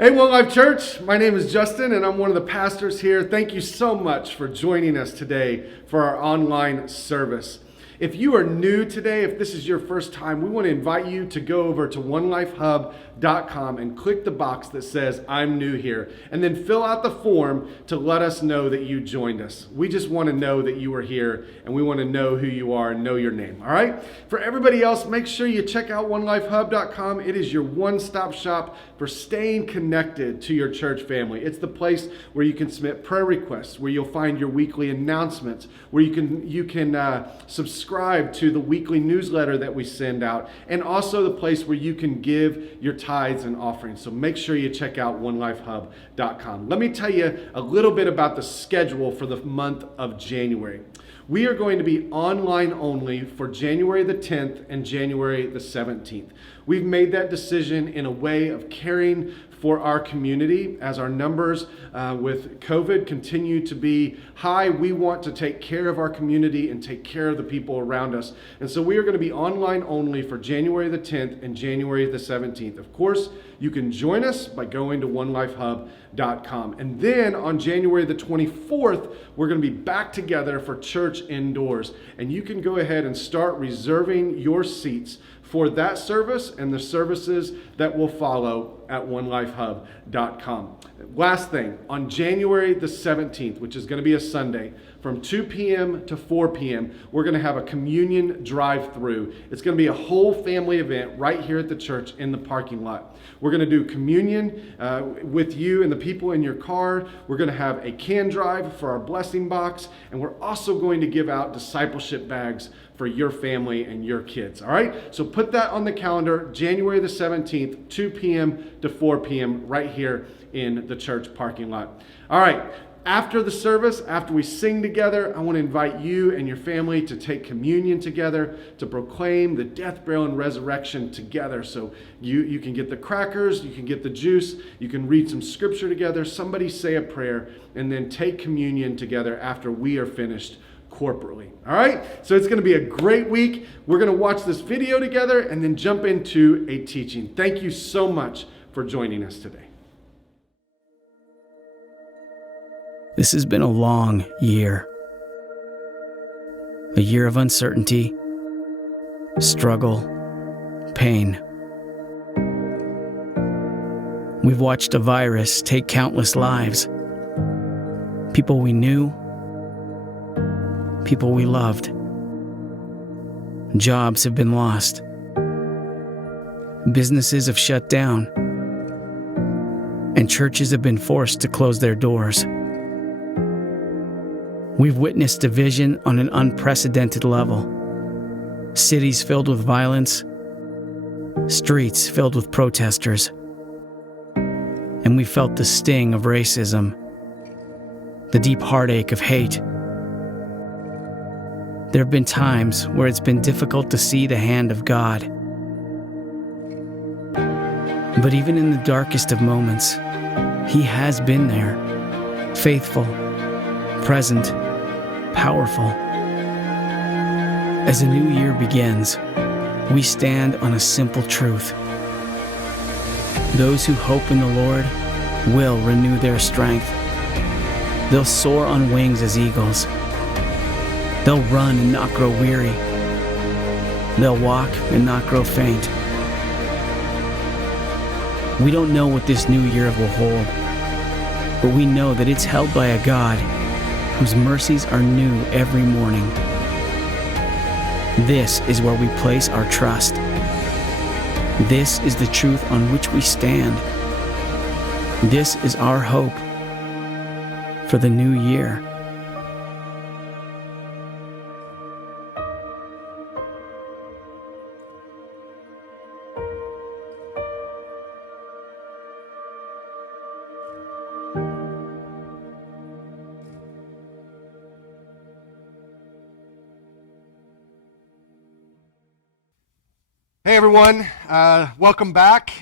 Hey, One Life Church, my name is Justin and I'm one of the pastors here. Thank you so much for joining us today for our online service. If you are new today, if this is your first time, we want to invite you to go over to onelifehub.com and click the box that says, I'm new here, and then fill out the form to let us know that you joined us. We just want to know that you are here, and we want to know who you are and know your name, all right? For everybody else, make sure you check out onelifehub.com. It is your one-stop shop for staying connected to your church family. It's the place where you can submit prayer requests, where you'll find your weekly announcements, where you can subscribe to the weekly newsletter that we send out, and also the place where you can give your tithes and offerings. So make sure you check out onelifehub.com. Let me tell you a little bit about the schedule for the month of January. We are going to be online only for January the 10th and January the 17th. We've made that decision in a way of caring for our community. As our numbers with COVID continue to be high, we want to take care of our community and take care of the people around us. And so we are going to be online only for January the 10th and January the 17th. Of course, you can join us by going to onelifehub.com. And then on January the 24th, we're going to be back together for church indoors. And you can go ahead and start reserving your seats for that service and the services that will follow at onelifehub.com. Last thing, on January the 17th, which is going to be a Sunday, from 2 p.m. to 4 p.m., we're going to have a communion drive-through. It's going to be a whole family event right here at the church in the parking lot. We're going to do communion with you and the people in your car. We're going to have a can drive for our blessing box, and we're also going to give out discipleship bags for your family and your kids, all right? So put that on the calendar, January the 17th, 2 p.m. to 4 p.m. right here in the church parking lot. All right, after the service, after we sing together, I want to invite you and your family to take communion together, to proclaim the death, burial, and resurrection together. So you can get the crackers, you can get the juice, you can read some scripture together, somebody say a prayer, and then take communion together after we are finished corporately. All right, so it's going to be a great week. We're going to watch this video together and then jump into a teaching. Thank you so much for joining us today. This has been a long year. A year of uncertainty, struggle, pain. We've watched a virus take countless lives. People we knew, people we loved. Jobs have been lost. Businesses have shut down. And churches have been forced to close their doors. We've witnessed division on an unprecedented level. Cities filled with violence, streets filled with protesters. And we felt the sting of racism, the deep heartache of hate. There have been times where it's been difficult to see the hand of God. But even in the darkest of moments, He has been there, faithful, present, powerful. As a new year begins, we stand on a simple truth. Those who hope in the Lord will renew their strength. They'll soar on wings as eagles. They'll run and not grow weary. They'll walk and not grow faint. We don't know what this new year will hold, but we know that it's held by a God whose mercies are new every morning. This is where we place our trust. This is the truth on which we stand. This is our hope for the new year. Hey everyone, welcome back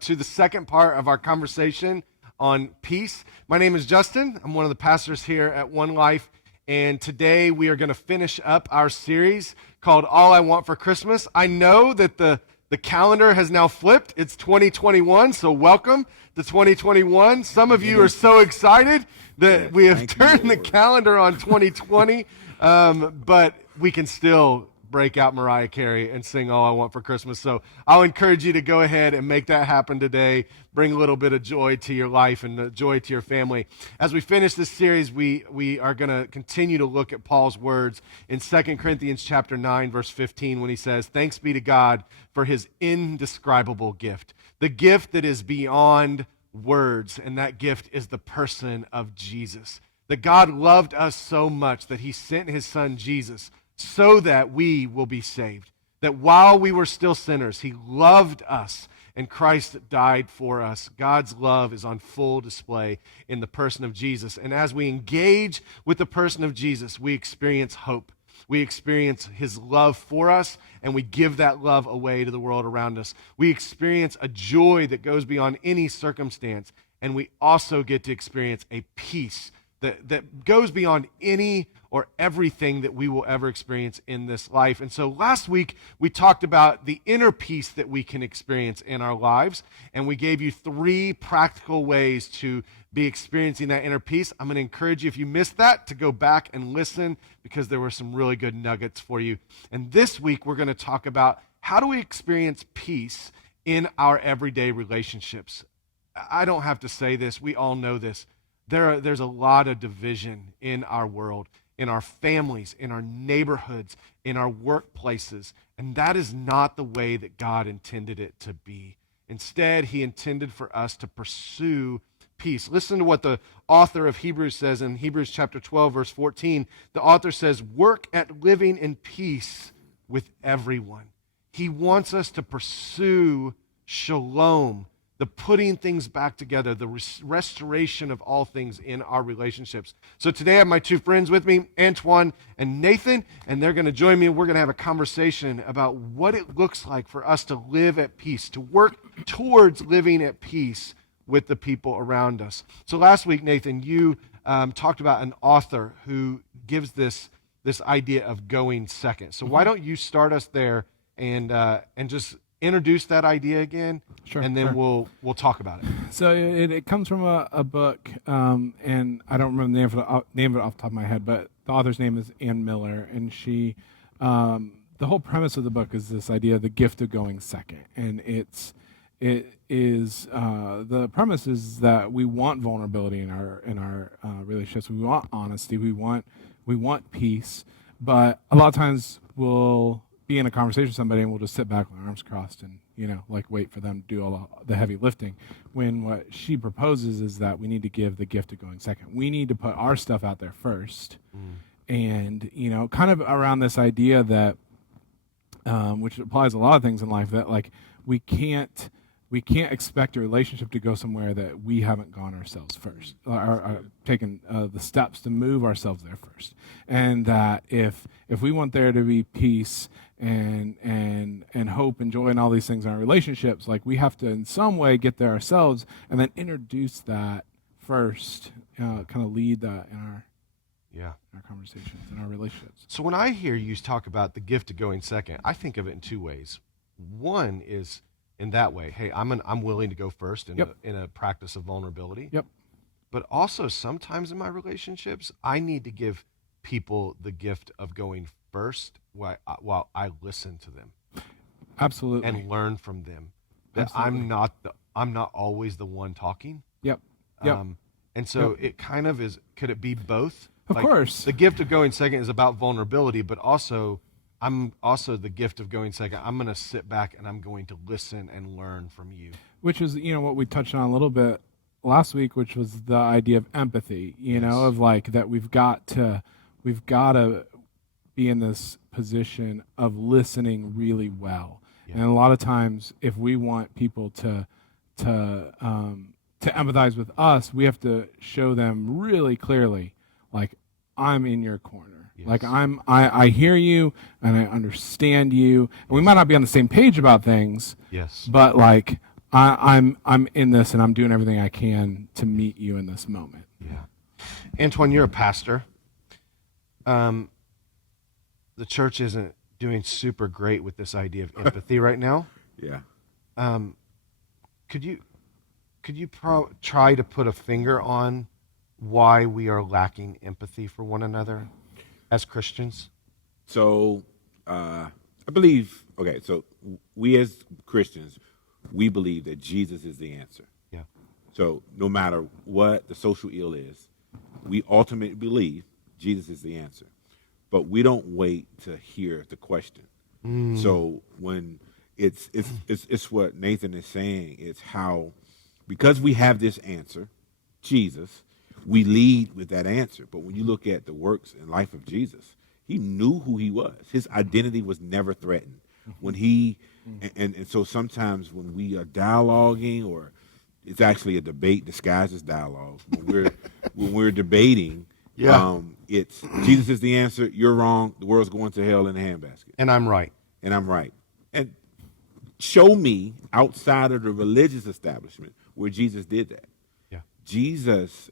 to the second part of our conversation on peace. My name is Justin. I'm one of the pastors here at One Life, and today we are going to finish up our series called All I Want for Christmas. I know that the The calendar has now flipped. It's 2021, so welcome to 2021. Some of you are so excited that we have turned the calendar on 2020, but we can still break out Mariah Carey and sing All I Want for Christmas. So I'll encourage you to go ahead and make that happen today. Bring a little bit of joy to your life and joy to your family. As we finish this series, we are going to continue to look at Paul's words in 2 Corinthians chapter 9, verse 15, when he says, "Thanks be to God for his indescribable gift," the gift that is beyond words, and that gift is the person of Jesus. That God loved us so much that he sent his son Jesus so that we will be saved. That while we were still sinners, he loved us and Christ died for us. God's love is on full display in the person of Jesus. And as we engage with the person of Jesus, we experience hope. We experience his love for us, and we give that love away to the world around us. We experience a joy that goes beyond any circumstance, and we also get to experience a peace that goes beyond any or everything that we will ever experience in this life. And so last week, we talked about the inner peace that we can experience in our lives, and we gave you 3 practical ways to be experiencing that inner peace. I'm going to encourage you, if you missed that, to go back and listen, because there were some really good nuggets for you. And this week, we're going to talk about how do we experience peace in our everyday relationships. I don't have to say this. We all know this. There's a lot of division in our world, in our families, in our neighborhoods, in our workplaces, and that is not the way that God intended it to be. Instead, he intended for us to pursue peace. Listen to what the author of Hebrews says in Hebrews chapter 12, verse 14. The author says, "Work at living in peace with everyone." He wants us to pursue shalom, the putting things back together, the restoration of all things in our relationships. So today I have my 2 friends with me, Antoine and Nathan, and they're going to join me, and we're going to have a conversation about what it looks like for us to live at peace, to work towards living at peace with the people around us. So last week, Nathan, you talked about an author who gives this idea of going second. So why don't you start us there and just introduce that idea again, Sure, and then sure. we'll talk about it. So it comes from a book, and I don't remember the name of it off the top of my head, but the author's name is Ann Miller, and she, the whole premise of the book is this idea of the gift of going second, and the premise is that we want vulnerability in our relationships. We want honesty. We want peace, but a lot of times we'll be in a conversation with somebody and we'll just sit back with our arms crossed and wait for them to do all the heavy lifting, when what she proposes is that we need to give the gift of going second. We need to put our stuff out there first, and kind of around this idea that which applies a lot of things in life, that like we can't expect a relationship to go somewhere that we haven't gone ourselves first, or taken the steps to move ourselves there first. And that if we want there to be peace and hope and joy and all these things in our relationships, like we have to in some way get there ourselves and then introduce that first, kind of lead that in our conversations, in our relationships. So when I hear you talk about the gift of going second, I think of it in 2 ways. One is in that way, hey, I'm willing to go first in a practice of vulnerability. Yep. But also sometimes in my relationships, I need to give people the gift of going first while I listen to them. Absolutely. And learn from them. That Absolutely. I'm not always the one talking. Yep. And so it kind of is, could it be both? Of course. The gift of going second is about vulnerability, but also I'm also the gift of going second. I'm going to sit back and I'm going to listen and learn from you. Which is, what we touched on a little bit last week, which was the idea of empathy, of like that we've got to be in this position of listening really well. Yeah. And a lot of times if we want people to empathize with us, we have to show them really clearly, like, I'm in your corner. Yes. Like I hear you and I understand you. And we might not be on the same page about things. Yes. But like I'm in this and I'm doing everything I can to meet you in this moment. Yeah. Antoine, you're a pastor. The church isn't doing super great with this idea of empathy right now. Yeah. Could you try to put a finger on why we are lacking empathy for one another as Christians? So I believe, okay, so we as Christians, we believe that Jesus is the answer. Yeah. So no matter what the social ill is, we ultimately believe Jesus is the answer. But we don't wait to hear the question. So when it's what Nathan is saying, it's how, because we have this answer, Jesus, we lead with that answer. But when you look at the works and life of Jesus, he knew who he was. His identity was never threatened. When he, and so sometimes when we are dialoguing, or it's actually a debate disguised as dialogue, when we're debating, it's Jesus is the answer, you're wrong, the world's going to hell in a handbasket. And I'm right. And I'm right. And show me outside of the religious establishment where Jesus did that. Yeah. Jesus,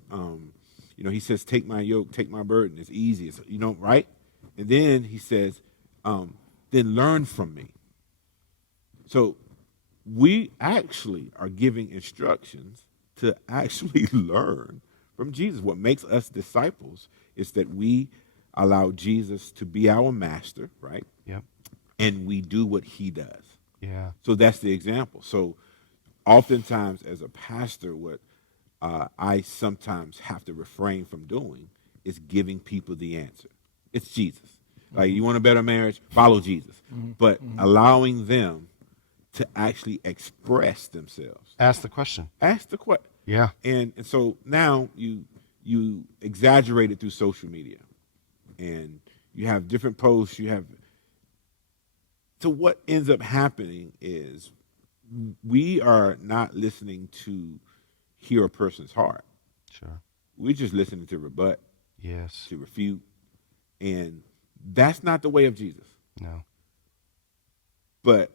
he says, take my yoke, take my burden. It's easy. It's, right? And then he says, then learn from me. So we actually are giving instructions to actually learn from Jesus. What makes us disciples is that we allow Jesus to be our master, right? Yep. And we do what he does. Yeah. So that's the example. So oftentimes as a pastor, what I sometimes have to refrain from doing is giving people the answer. It's Jesus. Like, you want a better marriage? Follow Jesus. But allowing them to actually express themselves. Ask the question. Ask the question. Yeah. And so now you exaggerate it through social media. And you have different posts. So what ends up happening is we are not listening to hear a person's heart. Sure. We're just listening to rebut, Yes. to refute. And that's not the way of Jesus. No. But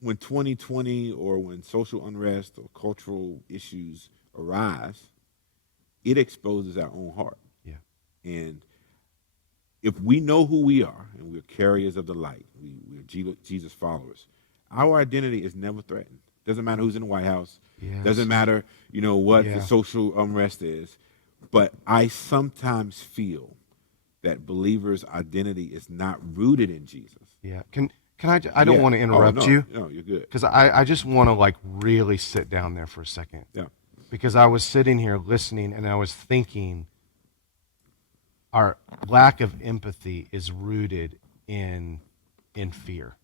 when 2020 or when social unrest or cultural issues arise, it exposes our own heart. Yeah. And if we know who we are and we're carriers of the light, we're Jesus followers, our identity is never threatened. Doesn't matter who's in the White House. Yes. Doesn't matter, what the social unrest is. But I sometimes feel that believers' identity is not rooted in Jesus. Yeah. Can I don't want to interrupt you. No, you're good. Because I just want to really sit down there for a second. Yeah. Because I was sitting here listening and I was thinking our lack of empathy is rooted in fear.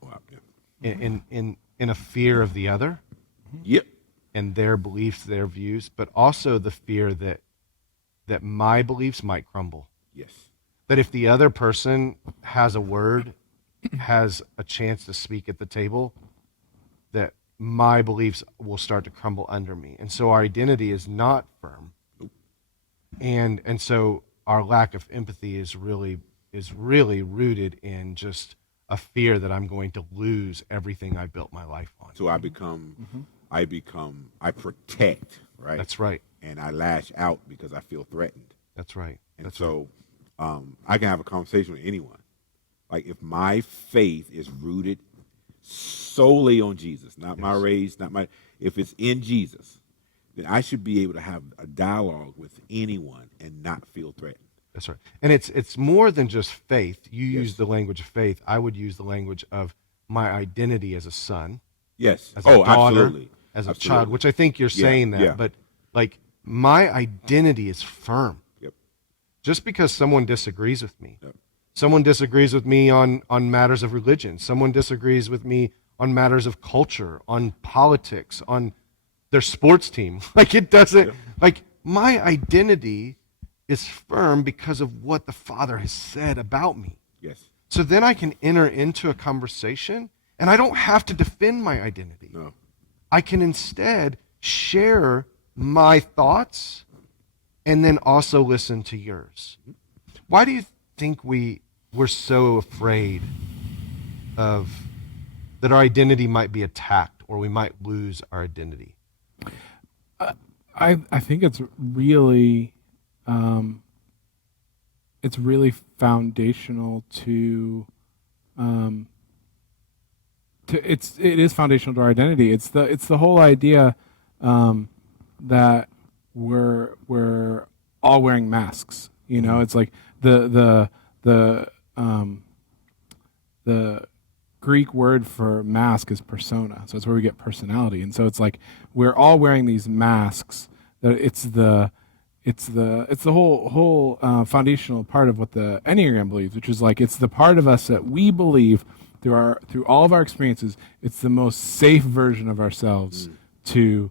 Wow, yeah. In a fear of the other. Yep. And their beliefs, their views, but also the fear that my beliefs might crumble. Yes. That if the other person has a word, has a chance to speak at the table, that my beliefs will start to crumble under me. And so our identity is not firm. Nope. And so our lack of empathy is really rooted in just a fear that I'm going to lose everything I built my life on. So I protect, right? That's right. And I lash out because I feel threatened. That's right. And That's so I can have a conversation with anyone. Like, if my faith is rooted solely on Jesus, not my race, if it's in Jesus, then I should be able to have a dialogue with anyone and not feel threatened. That's right. And it's more than just faith. You use the language of faith. I would use the language of my identity as a son. Yes. As a daughter, absolutely. as a child, which I think you're saying that. Yeah. But my identity is firm. Yep. Just because someone disagrees with me. Yep. Someone disagrees with me on matters of religion. Someone disagrees with me on matters of culture, on politics, on their sports team. It doesn't, my identity is firm because of what the Father has said about me. Yes. So then I can enter into a conversation and I don't have to defend my identity. No. I can instead share my thoughts and then also listen to yours. Why do you think we're so afraid of that our identity might be attacked or we might lose our identity? I think it's really foundational to it is foundational to our identity. It's the whole idea that we're all wearing masks. You know, it's like the Greek word for mask is persona, so it's where we get personality. And so it's like we're all wearing these masks. That it's the whole foundational part of what the Enneagram believes, which is like it's the part of us that we believe through all of our experiences, it's the most safe version of ourselves to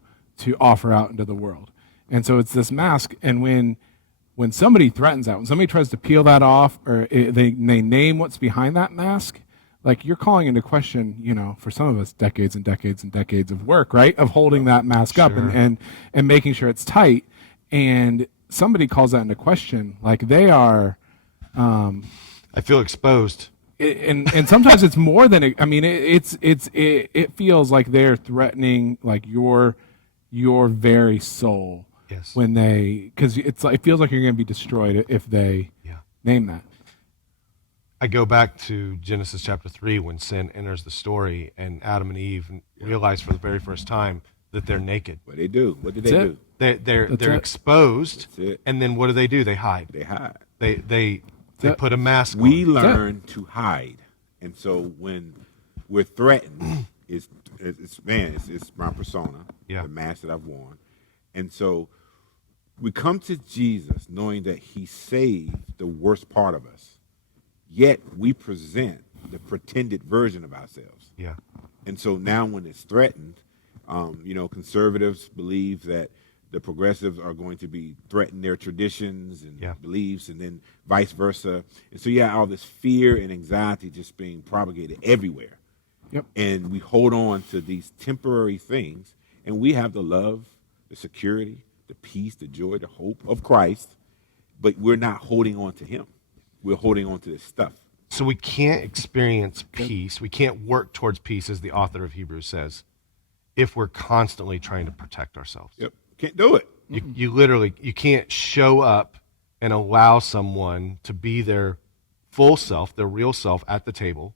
offer out into the world. And so it's this mask, and when somebody threatens that, when somebody tries to peel that off, or they name what's behind that mask, like you're calling into question, you know, for some of us, decades and decades and decades of work, right, of holding that mask up and making sure it's tight. And somebody calls that into question, like they are. I feel exposed. And sometimes it's more than it feels like they're threatening like your very soul. Yes. When because it feels like you're going to be destroyed if they name that. I go back to Genesis chapter 3 when sin enters the story and Adam and Eve realize for the very first time that they're naked. What they do? What did they That's do? They're exposed, That's it. and then what do? They hide. They hide. They put a mask on. We learn to hide, and so when we're threatened, it's my persona, the mask that I've worn, and so we come to Jesus knowing that He saved the worst part of us, yet we present the pretended version of ourselves. Yeah. And so now when it's threatened, conservatives believe that the progressives are going to be threaten their traditions and beliefs, and then vice versa. And so all this fear and anxiety just being propagated everywhere. Yep. And we hold on to these temporary things, and we have the love, the security, the peace, the joy, the hope of Christ, but we're not holding on to Him. We're holding on to this stuff. So we can't experience peace. We can't work towards peace, as the author of Hebrews says, if we're constantly trying to protect ourselves. Yep. Can't do it. You literally, you can't show up and allow someone to be their full self, their real self at the table,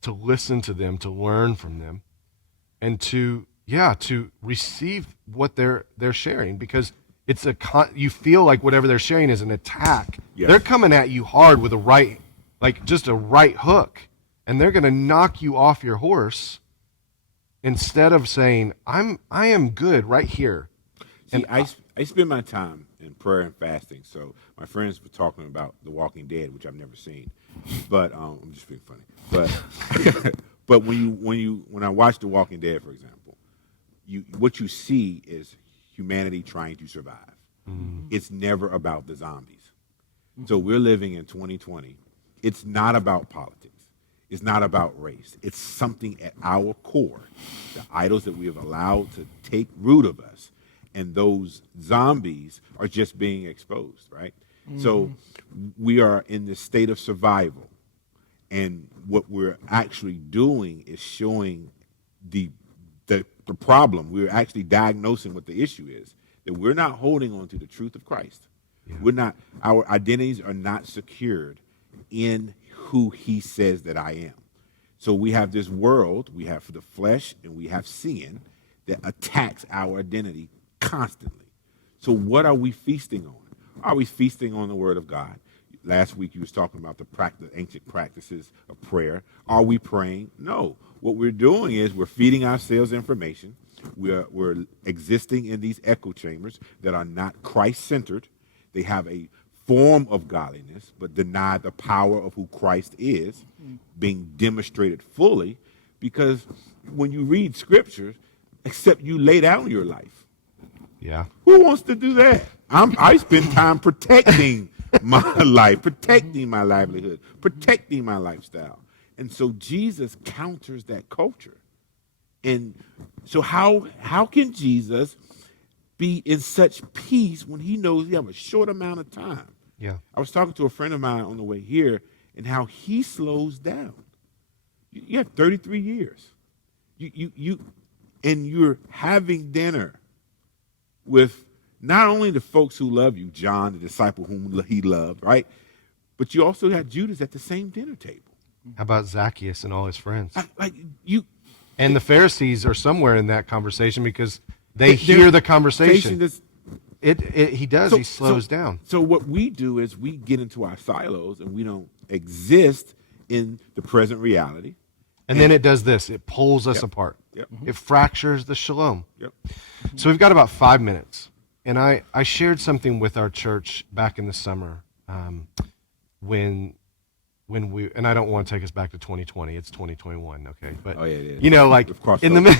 to listen to them, to learn from them, and to receive what they're sharing, because it's you feel like whatever they're sharing is an attack. Yes. They're coming at you hard with just a right hook, and they're going to knock you off your horse instead of saying, I am good right here. See, I spend my time in prayer and fasting. So my friends were talking about The Walking Dead, which I've never seen, but I'm just being funny. But but when I watch The Walking Dead, for example, what you see is humanity trying to survive. Mm-hmm. It's never about the zombies. Mm-hmm. So we're living in 2020. It's not about politics. It's not about race. It's something at our core, the idols that we have allowed to take root of us. And those zombies are just being exposed, right? Mm-hmm. So we are in this state of survival. And what we're actually doing is showing the problem. We're actually diagnosing what the issue is, that we're not holding on to the truth of Christ. Yeah. Our identities are not secured in who He says that I am. So we have this world, we have the flesh, and we have sin that attacks our identity constantly. So what are we feasting on? Are we feasting on the Word of God? Last week you was talking about the ancient practices of prayer. Are we praying? No. What we're doing is we're feeding ourselves information. We're existing in these echo chambers that are not Christ-centered. They have a form of godliness, but deny the power of who Christ is being demonstrated fully, because when you read Scripture, except you lay down your life. Yeah. Who wants to do that? I spend time protecting my life, protecting my livelihood, protecting my lifestyle. And so Jesus counters that culture. And so how can Jesus be in such peace when He knows He have a short amount of time? Yeah. I was talking to a friend of mine on the way here, and how he slows down. You have 33 years. And you're having dinner with not only the folks who love you, John, the disciple whom He loved, right? But you also got Judas at the same dinner table. How about Zacchaeus and all his friends? Like you, And the Pharisees are somewhere in that conversation because they hear the conversation. He does. He slows down. So what we do is we get into our silos and we don't exist in the present reality. And then it does this. It pulls us apart. Yep. It fractures the shalom. Yep. So we've got about 5 minutes. And I shared something with our church back in the summer when we, and I don't want to take us back to 2020. It's 2021, okay? But, It is. you know, like in the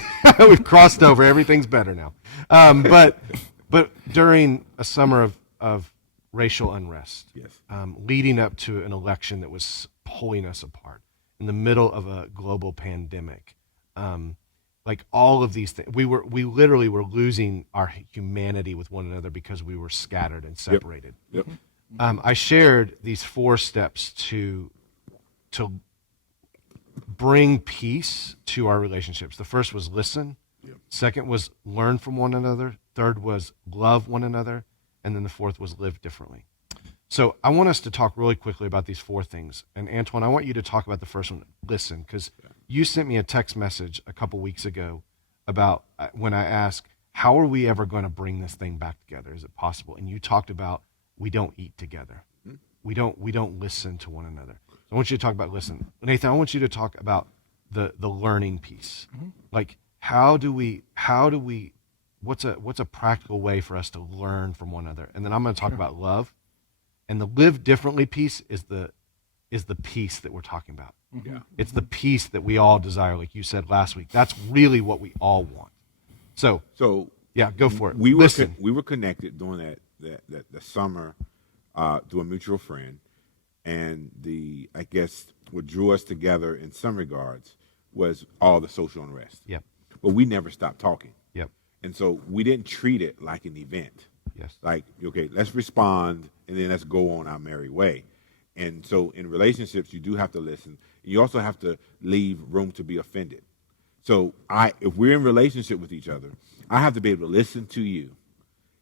we've crossed over. Everything's better now. But during a summer of racial unrest, Yes. leading up to an election that was pulling us apart, in the middle of a global pandemic, like all of these things, we literally were losing our humanity with one another because we were scattered and separated. Yep. I shared these 4 steps to bring peace to our relationships. The first was listen. Yep. Second was learn from one another. Third was love one another. And then the fourth was live differently. So I want us to talk really quickly about these 4 things. And Antoine, I want you to talk about the first one, listen, because you sent me a text message a couple weeks ago about when I asked, how are we ever going to bring this thing back together? Is it possible? And you talked about we don't eat together. We don't listen to one another. So I want you to talk about listen. Nathan, I want you to talk about the learning piece. Like how do we what's a practical way for us to learn from one another? And then I'm going to talk about love. And the live differently piece is the peace that we're talking about. Yeah. It's the peace that we all desire, like you said last week. That's really what we all want. So yeah, go for it. We listen. were connected during the summer through a mutual friend, and I guess what drew us together in some regards was all the social unrest. Yep. But we never stopped talking. Yep. And so we didn't treat it like an event. Yes. Like, okay, let's respond and then let's go on our merry way. And so in relationships, you do have to listen. You also have to leave room to be offended. So if we're in relationship with each other, I have to be able to listen to you,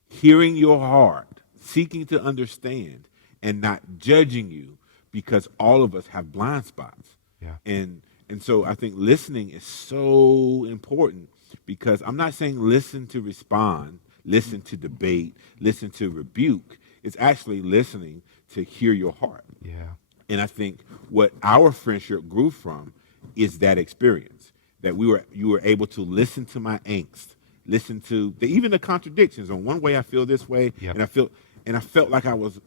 hearing your heart, seeking to understand, and not judging you, because all of us have blind spots. Yeah. And so I think listening is so important, because I'm not saying listen to respond, listen to debate, listen to rebuke. It's actually listening to hear your heart. Yeah. And I think what our friendship grew from is that experience, that you were able to listen to my angst, listen to even the contradictions. On one way I feel this way, Yep. and I felt like I was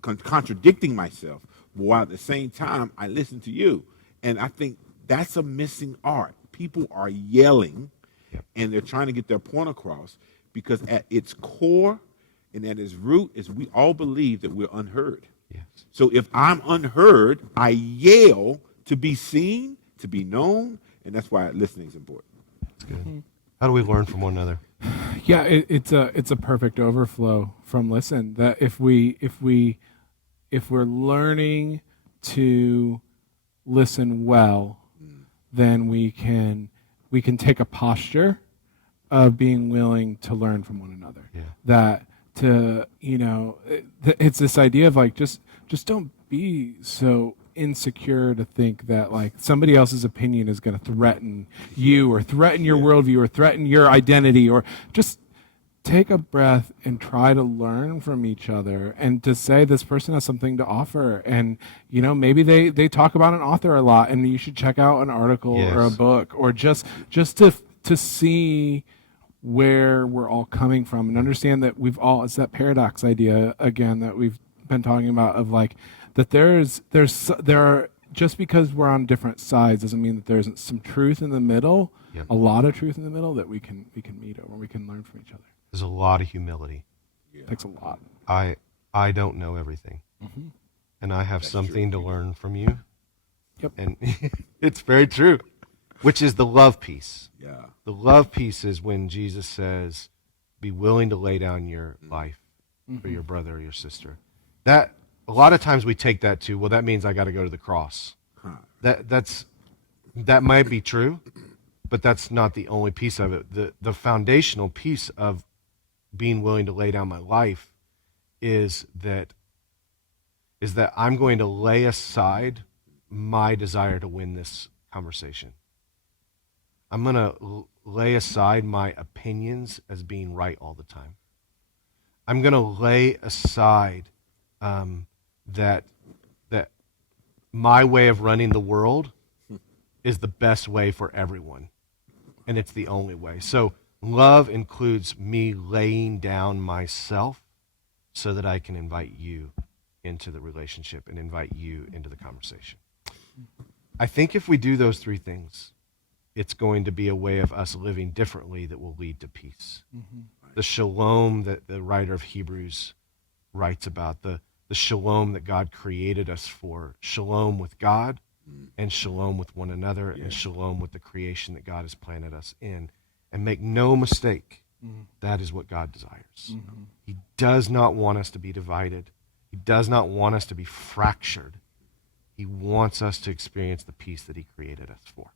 contradicting myself, while at the same time I listened to you. And I think that's a missing art. People are yelling, Yep. and they're trying to get their point across, because at its core and at its root is we all believe that we're unheard. Yes. So if I'm unheard, I yell to be seen, to be known, and that's why listening is important. That's good. How do we learn from one another? Yeah, it's a perfect overflow from listen. That if we're learning to listen well, then we can take a posture of being willing to learn from one another. Yeah. That it's this idea of like just don't be so insecure to think that like somebody else's opinion is going to threaten you or threaten your worldview or threaten your identity, or just take a breath and try to learn from each other, and to say this person has something to offer. And maybe they talk about an author a lot and you should check out an article Yes. or a book, or just to see where we're all coming from, and understand that it's that paradox idea again that we've been talking about, of like that there are, just because we're on different sides doesn't mean that there isn't some truth in the middle. Yep. A lot of truth in the middle that we can meet over, we can learn from each other. There's a lot of humility. It takes a lot. I don't know everything. Mm-hmm. And I have something to learn from you. Yep. And it's very true, which is the love piece. Yeah. The love piece is when Jesus says, be willing to lay down your life for your brother or your sister. That a lot of times we take that to, well, that means I got to go to the cross. That might be true, but that's not the only piece of it. The foundational piece of being willing to lay down my life is that I'm going to lay aside my desire to win this conversation. I'm going to lay aside my opinions as being right all the time. I'm going to lay aside that my way of running the world is the best way for everyone, and it's the only way. So love includes me laying down myself so that I can invite you into the relationship and invite you into the conversation. I think if we do those three things, it's going to be a way of us living differently that will lead to peace. The shalom that the writer of Hebrews writes about, the shalom that God created us for, shalom with God and shalom with one another and shalom with the creation that God has planted us in. And make no mistake, that is what God desires. He does not want us to be divided. He does not want us to be fractured. He wants us to experience the peace that he created us for.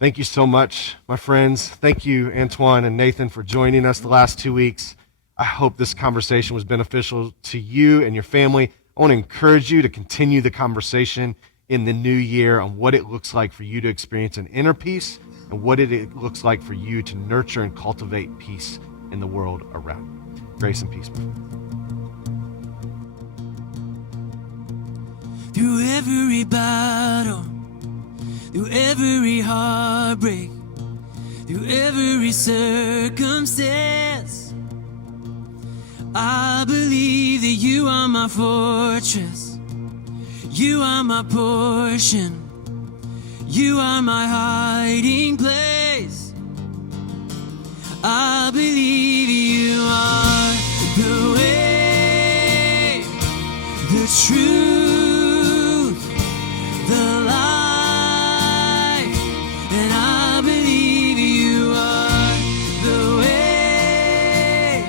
Thank you so much, my friends. Thank you, Antoine and Nathan, for joining us the last 2 weeks. I hope this conversation was beneficial to you and your family. I want to encourage you to continue the conversation in the new year on what it looks like for you to experience an inner peace and what it looks like for you to nurture and cultivate peace in the world around you. Grace and peace, my friends. Through every battle, through every heartbreak, through every circumstance, I believe that you are my fortress, you are my portion, you are my hiding place. I believe you are the way, the truth, the life, and I believe you are the way,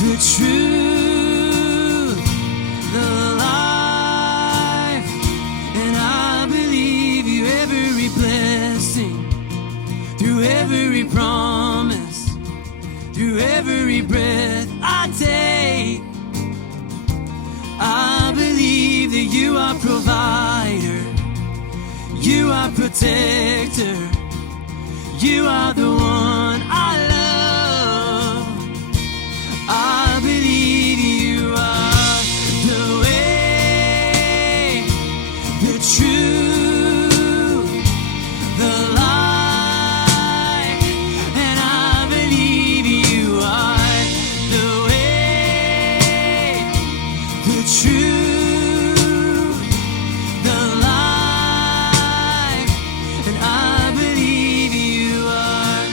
the truth, the life, and I believe you every blessing, through every promise, through every breath I take. I believe that you are provider, you are protector, you are the one I love. I believe you are the way, the truth, the life, and I believe you are the way, the truth, the life, and I believe you are.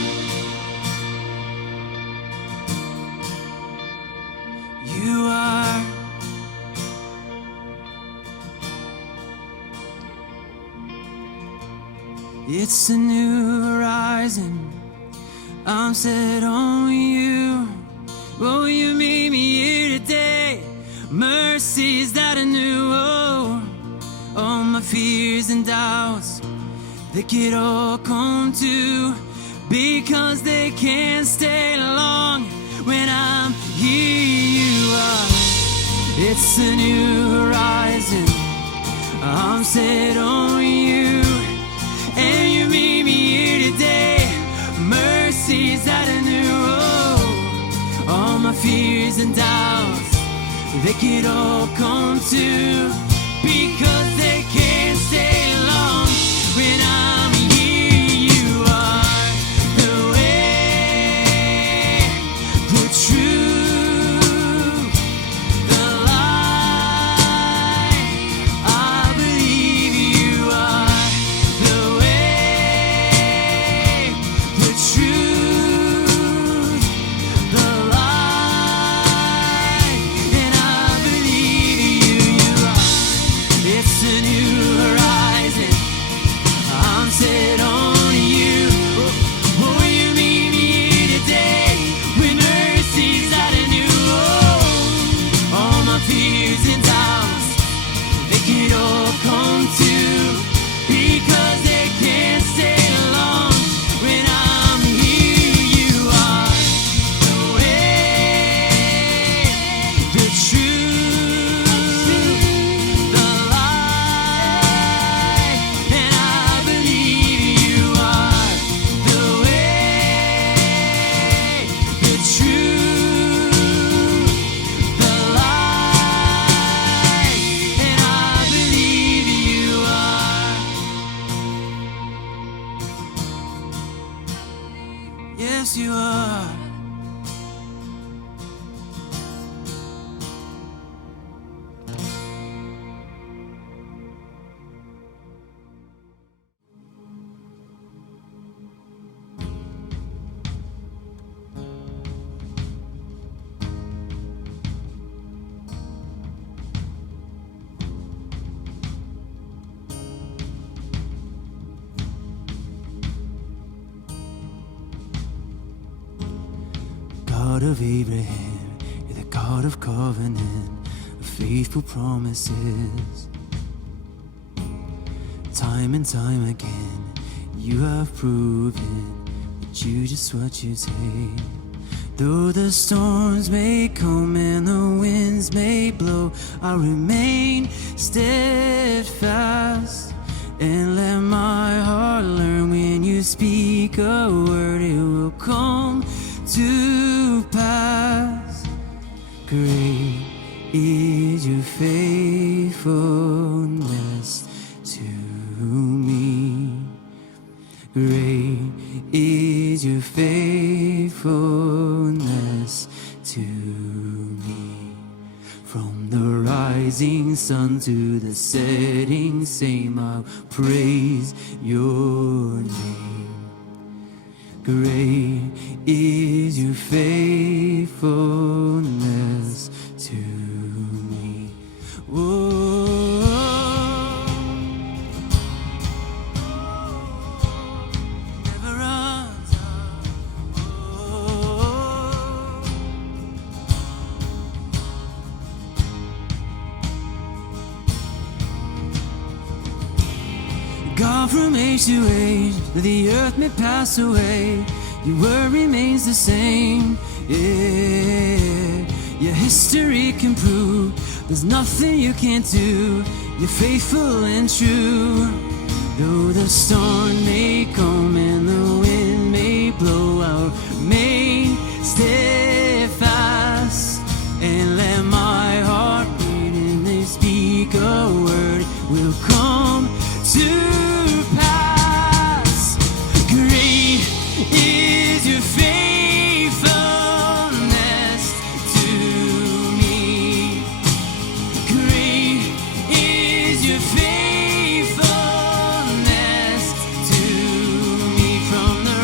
You are. It's a new horizon, I'm set on you. Oh, you meet me here today, mercies that I knew. Oh, all my fears and doubts, they could all come to, because they can't stay long when I'm here. You are. It's a new horizon, I'm set on you, and you meet me here today, mercies that I knew. Oh, all my fears and doubts, they could all come to, because they can't stay long when I'm here. You are the way, the truth, the life. I believe you are the way, the truth, the life, and I believe you are. It's a new horizon, I'm Yes, you are. God of Abraham, you're the God of covenant, of faithful promises. Time and time again, you have proven that you just what you say. Though the storms may come and the winds may blow, I'll remain steadfast and let my heart learn when you speak a word, it will come to pass. Great is your faithfulness to me. Great is your faithfulness to me. From the rising sun to the setting same, I'll praise your name. Great is your faithfulness to me. Whoa. Never runs out. Whoa. God from age to age, though the earth may pass away, your word remains the same. Yeah, your history can prove there's nothing you can't do. You're faithful and true. Though the storm may come and the wind may blow, I'll remain steadfast and let my heart beat. And they speak a word will come to pass. Great is your faithfulness to me. Great is your faithfulness to me. From the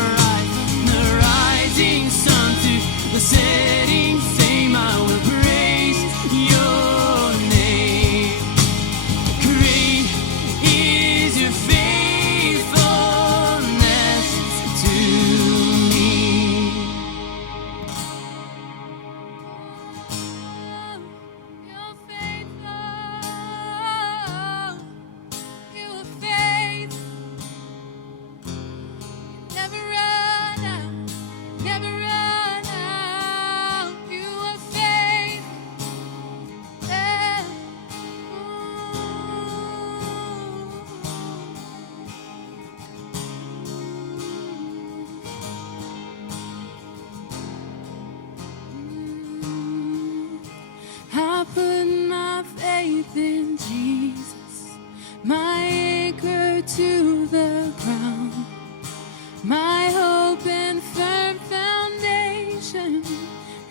rising sun to the setting same, I will praise your name. Great is your faithfulness to me. You're faithful. You are faithful. You never run out. Never run out. You are faithful. Yeah. I put my faith in Jesus, my anchor to the ground, my hope and firm foundation.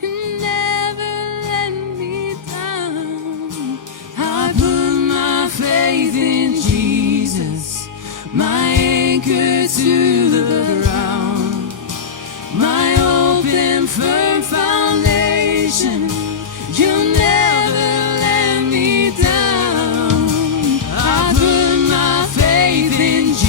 You never let me down. I put my faith in Jesus, my anchor to the ground, my hope and firm foundation. You'll never let me down. I put my faith in Jesus.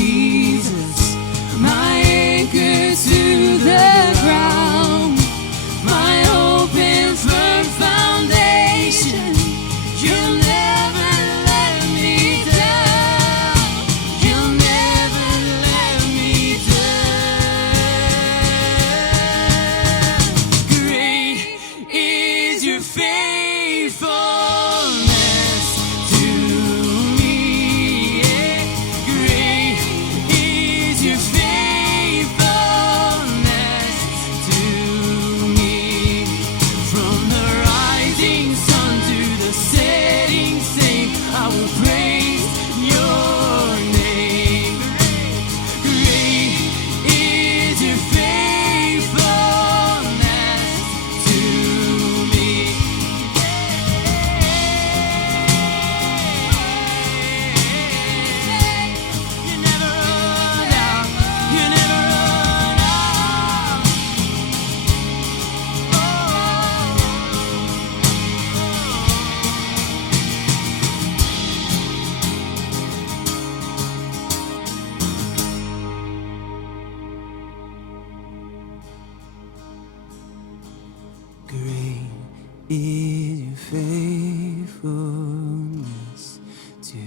is your faithfulness to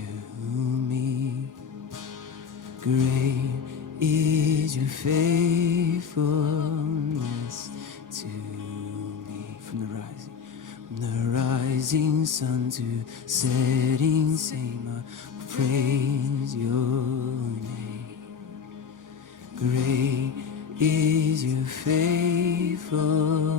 me. Great is your faithfulness to me. From the rising sun to setting same, I praise your name. Great is your faithfulness